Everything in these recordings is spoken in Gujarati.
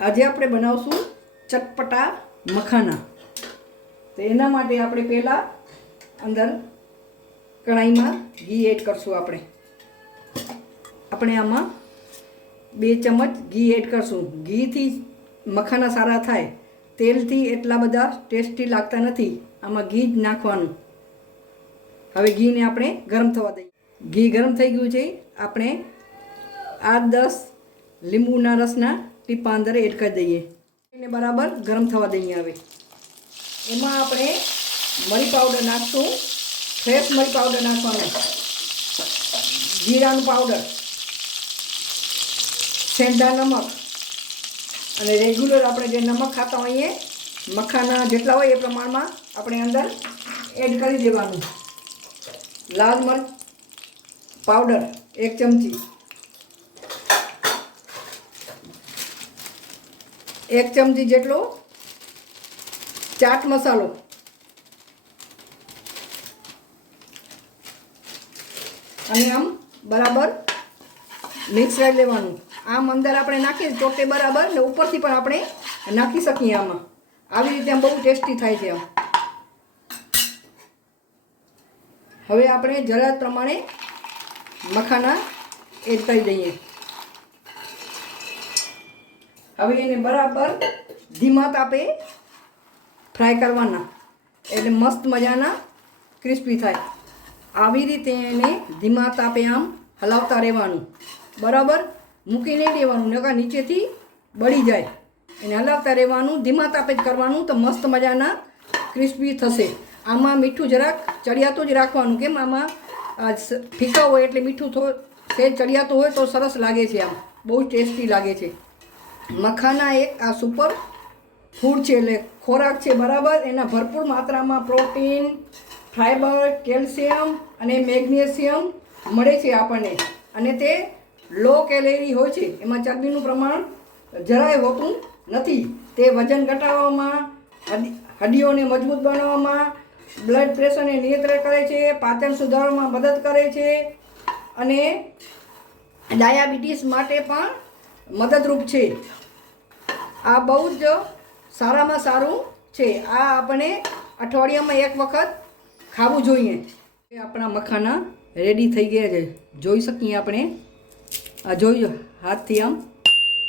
આજે આપણે બનાવશું ચટપટા મખાના। તો એના માટે આપણે પહેલાં અંદર કઢાઈમાં ઘી એડ કરશું। આપણે આમાં 2 ચમચ ઘી એડ કરશું। ઘીથી મખાના સારા થાય, તેલથી એટલા બધા ટેસ્ટી લાગતા નથી। આમાં ઘી જ નાખવાનું। હવે ઘીને આપણે ગરમ થવા દઈએ। ઘી ગરમ થઈ ગયું છે, આપણે 8-10 લીંબુના રસના ટીપા અંદર એડ કરી દઈએ। એને બરાબર ગરમ થવા દઈએ। હવે એમાં આપણે મરી પાવડર નાખશું। ફ્રેશ મરી પાવડર નાખવાનું, જીરાનું પાવડર, સેંધા નમક અને રેગ્યુલર આપણે જે નમક ખાતા હોઈએ મખાના જેટલા હોય એ પ્રમાણમાં આપણે અંદર એડ કરી દેવાનું। લાલ મરચ પાવડર 1 ચમચી, 1 ચમચી જેટલો ચાટ મસાલો, અને આમ બરાબર મિક્સ કરી લેવાનું। આમ અંદર આપણે નાખીએ તો તે બરાબર ને ઉપરથી પણ આપણે નાખી શકીએ। આમાં આવી રીતે આમ બહુ ટેસ્ટી થાય છે। આમ હવે આપણે જરૂરિયાત પ્રમાણે મખાના એડ કરી દઈએ। હવે એને બરાબર ધીમા તાપે ફ્રાય કરવાના, એટલે મસ્ત મજાના ક્રિસ્પી થાય। આવી રીતે એને ધીમા તાપે આમ હલાવતા રહેવાનું। બરાબર મૂકી નહીં દેવાનું, નકર નીચેથી બળી જાય। એને હલાવતા રહેવાનું, ધીમા તાપે જ કરવાનું, તો મસ્ત મજાના ક્રિસ્પી થશે। આમાં મીઠું જરાક ચડિયાતું જ રાખવાનું, કેમ આમાં ફીકા હોય એટલે મીઠું સેજ ચડિયાતું હોય તો સરસ લાગે છે। આમ બહુ ટેસ્ટી લાગે છે। મખાના એક આ સુપર ફૂડ છે, એટલે ખોરાક છે। બરાબર એના ભરપૂર માત્રામાં પ્રોટીન, ફાઈબર, કેલ્શિયમ અને મેગ્નેશિયમ મળે છે આપણને, અને તે લો કેલેરી હોય છે। એમાં ચરબીનું પ્રમાણ જરાય હોતું નથી। તે વજન ઘટાડવામાં, હડ્ડીઓને મજબૂત બનાવવામાં, બ્લડ પ્રેશરને નિયંત્રિત કરે છે, પાચન સુધારવામાં મદદ કરે છે, અને ડાયાબિટીસ માટે પણ મદદરૂપ છે। આ બહુ જ સારામાં સારું છે। આ આપણે અઠવાડિયામાં 1 વખત ખાવું જોઈએ। આપણા મખાના રેડી થઈ ગયા છે, જોઈ શકીએ આપણે। આ જોઈ હાથથી આમ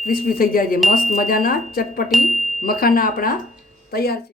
ક્રિસ્પી થઈ જાય છે। મસ્ત મજાના ચટપટી મખાના આપણા તૈયાર છે।